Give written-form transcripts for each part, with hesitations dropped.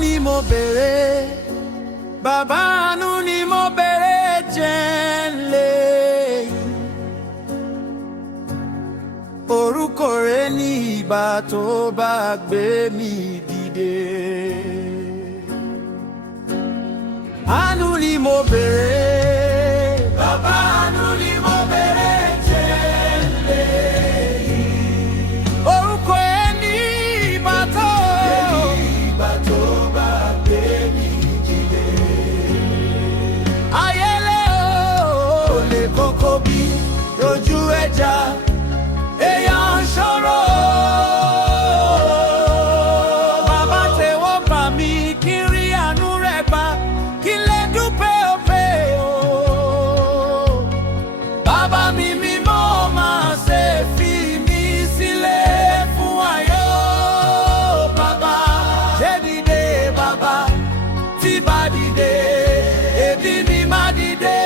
ni mo béèrè, bàbá àánú ni mo béèrè jẹ́ n lè yìn. Orúkọ rẹ ní ìgbà tó bá gbé mi dìde. Àánú ni mo béèrè, bàbá àánú ni mo béèrè jẹ́ n lè yìn. Orúkọ rẹ ní ìgbà tó bá gbé mi dìde. Ayẹlẹ o lè kókó bí lójú ẹja, èèyàn ṣòro. Bàbá tẹ́wọ́ gbà mí kí n rí àánú rẹ̀ gbà, kí n lè dúpẹ́ òpè o. Bàbá mi mímọ́ máa ṣe fi mí sílẹ̀ fún ayé o. Bàbá ṣe dìde, bàbá tí bá dìde, ẹbí mi má dìde.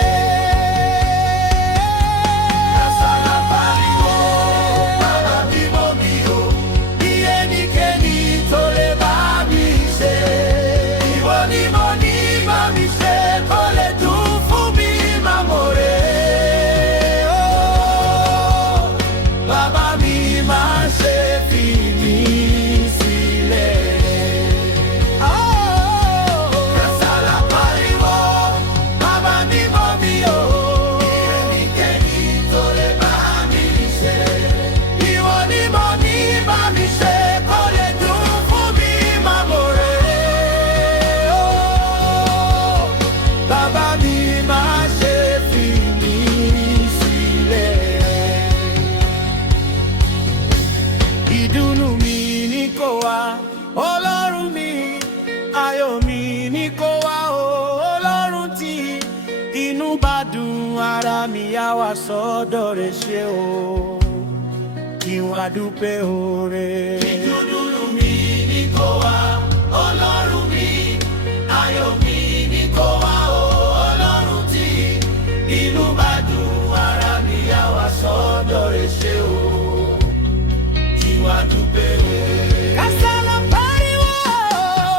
Ìdùnnú mi ní kó wá, Ọlọ́run mi, ayọ̀ mi ní kó wá o. Ọlọ́run tí inú bá dùn, ara mi á wá sọ́dọ̀ rẹ̀ ṣe o, kí n wá dúpẹ́ oore. Ìdùnnú mi ní kó wá, Ọlọ́run mi, ayọ̀ mi ní kó wá o. Ọlọ́run tí inú bá dùn, ara mi á wá sọ́dọ̀ rẹ̀ ṣe o, Kasala pariwo,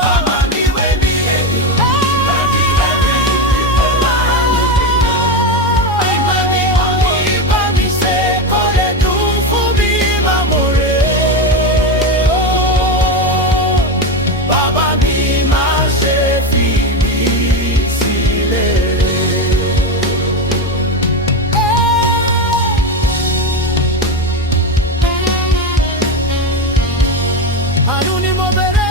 mama mi we mi edu, baby baby, imani oni ba mi se kole du fún mi mamore. Oh, bàbá mi má ṣe fi mí sílẹ̀. Àánú ni mo béèrè.